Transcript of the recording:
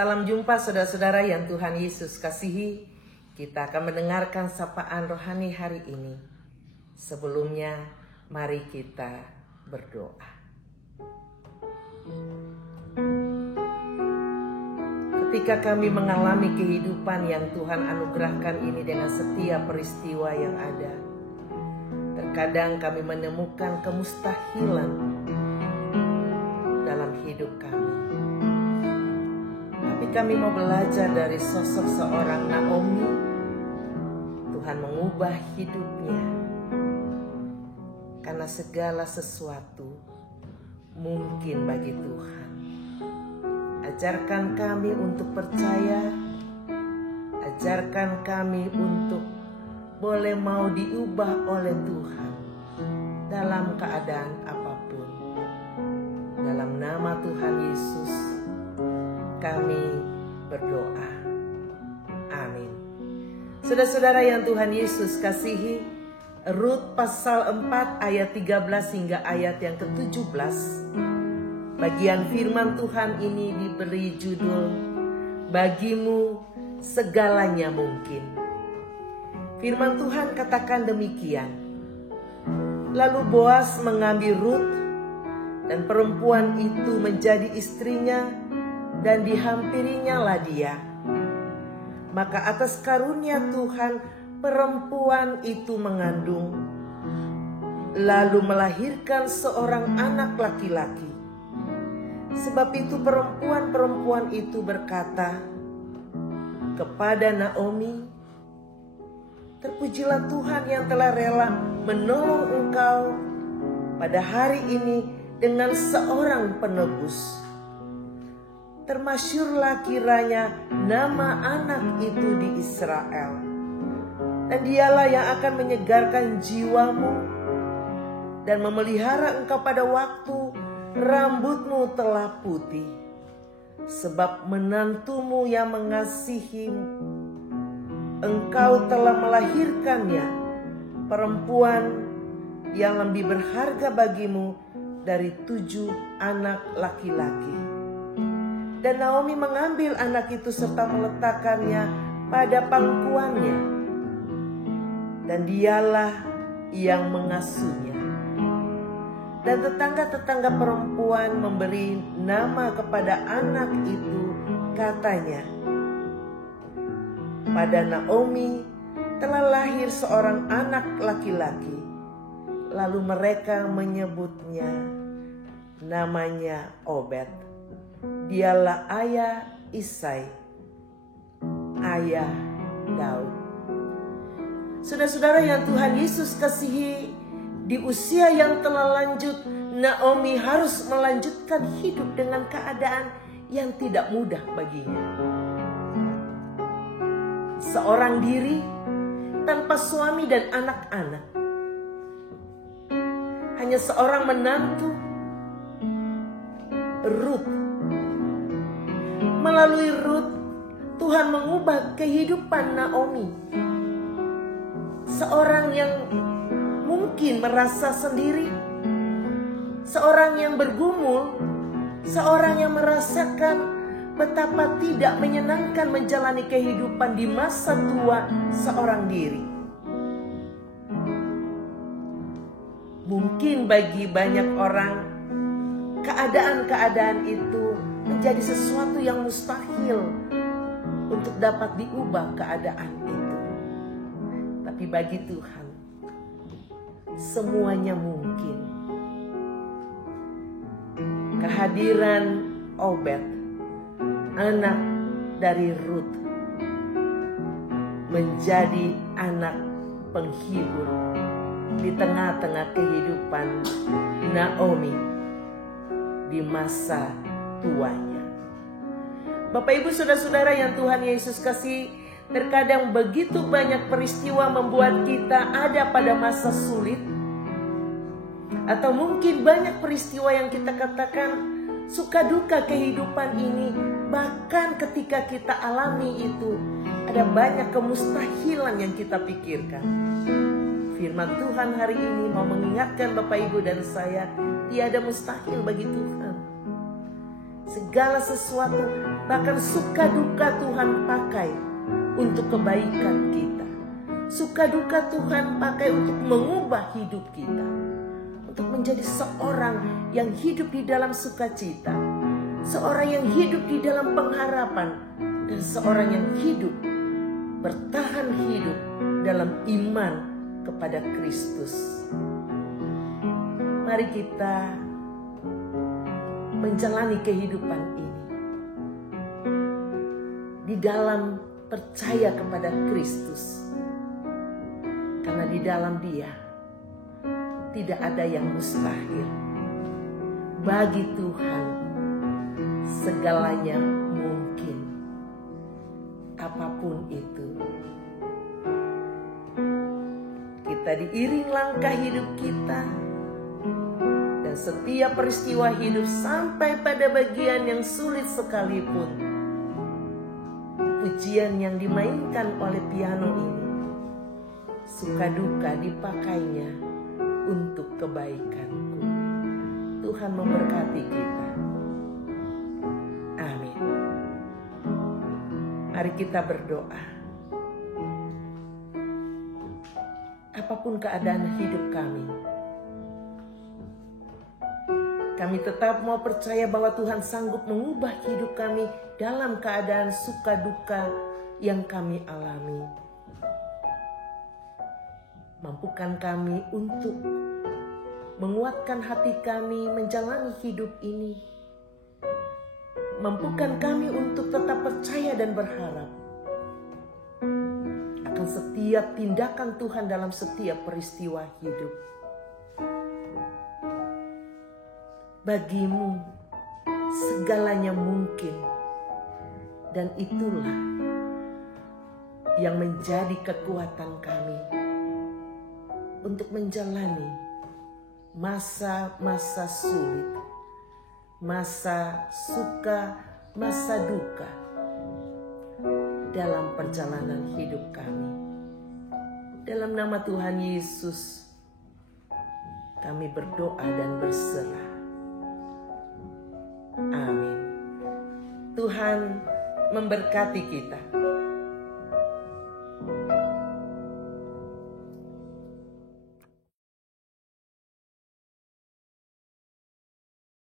Salam jumpa saudara-saudara yang Tuhan Yesus kasihi. Kita akan mendengarkan sapaan rohani hari ini. Sebelumnya, mari kita berdoa. Ketika kami mengalami kehidupan yang Tuhan anugerahkan ini dengan setiap peristiwa yang ada, terkadang kami menemukan kemustahilan dalam hidup kami. Tapi kami mau belajar dari sosok seorang Naomi. Tuhan mengubah hidupnya. Karena segala sesuatu mungkin bagi Tuhan. Ajarkan kami untuk percaya. Ajarkan kami untuk boleh mau diubah oleh Tuhan dalam keadaan apapun. Dalam nama Tuhan Yesus kami berdoa. Amin. Saudara-saudara yang Tuhan Yesus kasihi, Rut pasal 4 ayat 13 hingga ayat yang ke-17. Bagian firman Tuhan ini diberi judul Bagimu Segalanya Mungkin. Firman Tuhan katakan demikian. Lalu Boas mengambil Rut dan perempuan itu menjadi istrinya dan dihampirinya lah dia. Maka atas karunia Tuhan perempuan itu mengandung, lalu melahirkan seorang anak laki-laki. Sebab itu perempuan itu berkata kepada Naomi, terpujilah Tuhan yang telah rela menolong engkau pada hari ini dengan seorang penebus. Termasyurlah kiranya nama anak itu di Israel. Dan dialah yang akan menyegarkan jiwamu dan memelihara engkau pada waktu rambutmu telah putih. Sebab menantumu yang mengasihimu, engkau telah melahirkannya, perempuan yang lebih berharga bagimu dari 7 anak laki-laki. Dan Naomi mengambil anak itu serta meletakkannya pada pangkuannya. Dan dialah yang mengasuhnya. Dan tetangga-tetangga perempuan memberi nama kepada anak itu, katanya, pada Naomi telah lahir seorang anak laki-laki. Lalu mereka menyebutnya namanya Obed. Dialah ayah Isai, ayah Daud. Saudara-saudara yang Tuhan Yesus kasihi, di usia yang telah lanjut, Naomi harus melanjutkan hidup dengan keadaan yang tidak mudah baginya. Seorang diri tanpa suami dan anak-anak. Hanya seorang menantu, Rut. Melalui Rut, Tuhan mengubah kehidupan Naomi. Seorang yang mungkin merasa sendiri, seorang yang bergumul, seorang yang merasakan betapa tidak menyenangkan menjalani kehidupan di masa tua seorang diri. Mungkin bagi banyak orang, keadaan-keadaan itu menjadi sesuatu yang mustahil untuk dapat diubah keadaan itu. Tapi bagi Tuhan, semuanya mungkin. Kehadiran Obed, anak dari Rut, menjadi anak penghibur di tengah-tengah kehidupan Naomi di masa tuanya. Bapak Ibu saudara-saudara yang Tuhan Yesus kasih, terkadang begitu banyak peristiwa membuat kita ada pada masa sulit. Atau mungkin banyak peristiwa yang kita katakan suka duka kehidupan ini. Bahkan ketika kita alami itu, ada banyak kemustahilan yang kita pikirkan. Firman Tuhan hari ini mau mengingatkan Bapak Ibu dan saya, tiada mustahil bagi Tuhan. segala sesuatu, bahkan suka duka Tuhan pakai untuk kebaikan kita. Suka duka Tuhan pakai untuk mengubah hidup kita, untuk menjadi seorang yang hidup di dalam sukacita, seorang yang hidup di dalam pengharapan, dan seorang yang hidup, bertahan hidup dalam iman kepada Kristus. Mari kita menjalani kehidupan ini di dalam percaya kepada Kristus, karena di dalam Dia tidak ada yang mustahil. Bagi Tuhan segalanya mungkin, apapun itu. Kita diiring langkah hidup kita, dan setiap peristiwa hidup sampai pada bagian yang sulit sekalipun, pujian yang dimainkan oleh piano ini, suka duka dipakainya untuk kebaikanku. Tuhan memberkati kita. Amin. Mari kita berdoa. Apapun keadaan hidup kami tetap mau percaya bahwa Tuhan sanggup mengubah hidup kami dalam keadaan suka duka yang kami alami. Mampukan kami untuk menguatkan hati kami menjalani hidup ini. Mampukan kami untuk tetap percaya dan berharap akan setiap tindakan Tuhan dalam setiap peristiwa hidup. Bagimu segalanya mungkin, dan itulah yang menjadi kekuatan kami untuk menjalani masa-masa sulit, masa suka, masa duka dalam perjalanan hidup kami. Dalam nama Tuhan Yesus kami berdoa dan berserah. Amin. Tuhan memberkati kita.